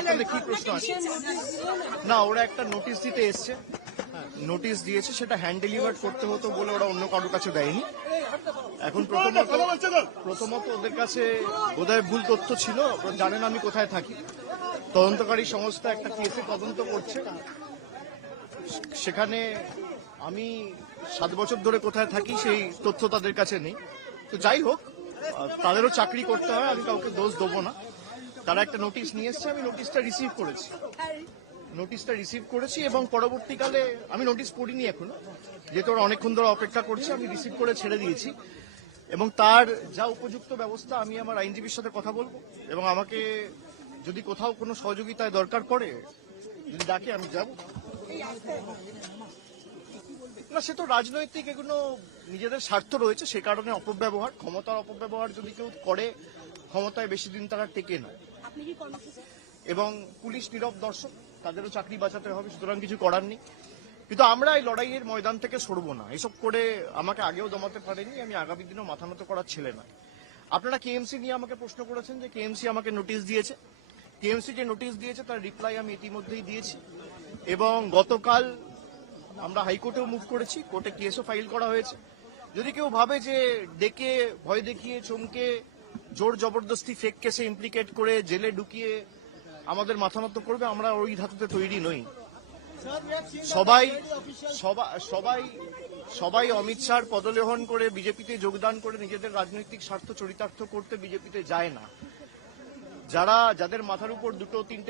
আপনাদের কি প্রশ্ন আছে? না, ওরা একটা নোটিশ দিতে এসছে, নোটিশ দিয়েছে, সেটা হ্যান্ড ডেলিভার করতে হতো বলে ওরা অন্য কারোর কাছে দেয়নি। এখন প্রথমত ওদের কাছে বোধহয় ভুল তথ্য ছিল, ওরা জানেন আমি কোথায় থাকি। তদন্তকারী সংস্থা একটা কেসে তদন্ত করছে, সেখানে আমি 7 বছর ধরে কোথায় থাকি সেই তথ্য তাদের কাছে নেই। তো যাই হোক, তাদেরও চাকরি করতে হয়, আমি কাউকে দোষ দেবো না। তারা একটা নোটিশ নিয়ে এসছে, আমি নোটিশটা রিসিভ করেছি এবং পরবর্তীকালে আমি নোটিশ পড়িনি এখনো, যেহেতু ওরা অনেকক্ষণ ধরে অপেক্ষা করছে, আমি রিসিভ করে ছেড়ে দিয়েছি। এবং তার যা উপযুক্ত ব্যবস্থা আমি আমার আইনজীবীর সাথে কথা বলবো, এবং আমাকে যদি কোথাও কোনো সহযোগিতায় দরকার পড়ে, যদি ডাকে আমি যাব। না, সে তো রাজনৈতিক, এগুলো নিজেদের স্বার্থ রয়েছে, সে কারণে অপব্যবহার, ক্ষমতার অপব্যবহার যদি কেউ করে, ক্ষমতায় বেশি দিন তারা টেকে না। এবং পুলিশ নীরব দর্শক, তাদেরও চাকরি বাঁচাতে হবে, সুতরাং কিছু করার নেই। কিন্তু আমরা এই লড়াইয়ের ময়দান থেকে সরবো না। এসব করে আমাকে আগেও দমাতে পারেনি, আমি আগামী দিনেও মাথা নত করার ছেলে না। আপনারা কেএমসি নিয়ে আমাকে প্রশ্ন করেছেন যে কেএমসি আমাকে নোটিশ দিয়েছে। কেএমসি যে নোটিশ দিয়েছে তার রিপ্লাই আমি ইতিমধ্যেই দিয়েছি, এবং গতকাল আমরা হাইকোর্টেও মুভ করেছি, কোর্টে কেসও ফাইল করা হয়েছে। যদি কেউ ভাবে যে ডেকে ভয় দেখিয়ে চমকে জোর জবরদস্তি ফেক কেসে ইমপ্লিকেট করে জেলে ঢুকিয়ে আমাদের মাথা নত করবে, আমরা ওই ধাতুতে তৈরি নই। সবাই অমিত শাহর পদলেহন করে বিজেপিতে যোগদান করে নিজেদের রাজনৈতিক স্বার্থ চরিতার্থ করতে বিজেপিতে যায় না। যাদের মাথার উপর 2-3টে